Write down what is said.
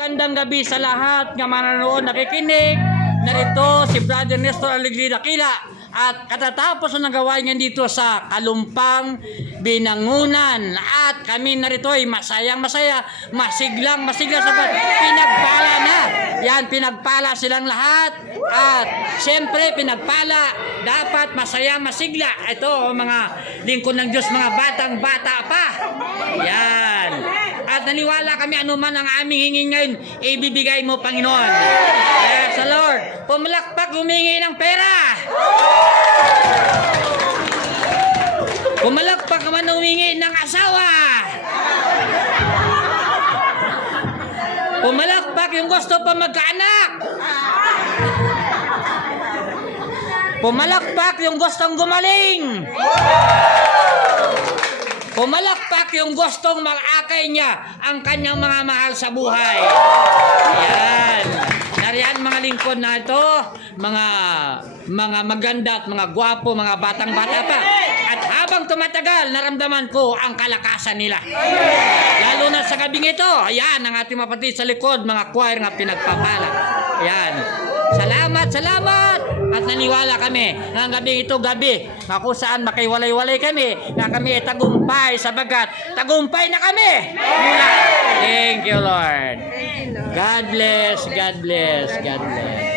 Gandang gabi sa lahat ng manonood, nakikinig. Narito si Brother Nestor Alegría Dakila at katatapos ng gawain ngayon dito sa Kalumpang, Binangunan. At kami narito ay masayang masaya, masiglang masigla sa pinagpala na. Yan, pinagpala silang lahat. At siyempre pinagpala, dapat masaya masigla. Ito mga lingkod ng Diyos, mga batang bata pa. Yan. At naniwala kami anuman ang aming hingin ngayon, ibibigay mo, Panginoon. Yes, Lord. Pumalakpak, humingi ng pera. Pumalakpak naman humingi ng asawa. Pumalakpak yung gusto pa magkaanak. Pumalakpak yung gustong gumaling. Pumalakpak yung gustong mag-akay niya ang kanyang mga mahal sa buhay. Ayan. Nariyan mga lingkod na ito, mga maganda at mga gwapo, mga batang-bata pa. At habang tumatagal, naramdaman ko ang kalakasan nila. Lalo na sa gabing ito, ayan ang ating mapatid sa likod, mga choir nga pinagpapala. Ayan. Salamat, salamat! At naniwala kami na ang gabing ito gabi na kung saan makiwalay-walay kami na kami ay tagumpay sabagat tagumpay na kami! Thank you, Lord. God bless, God bless, God bless.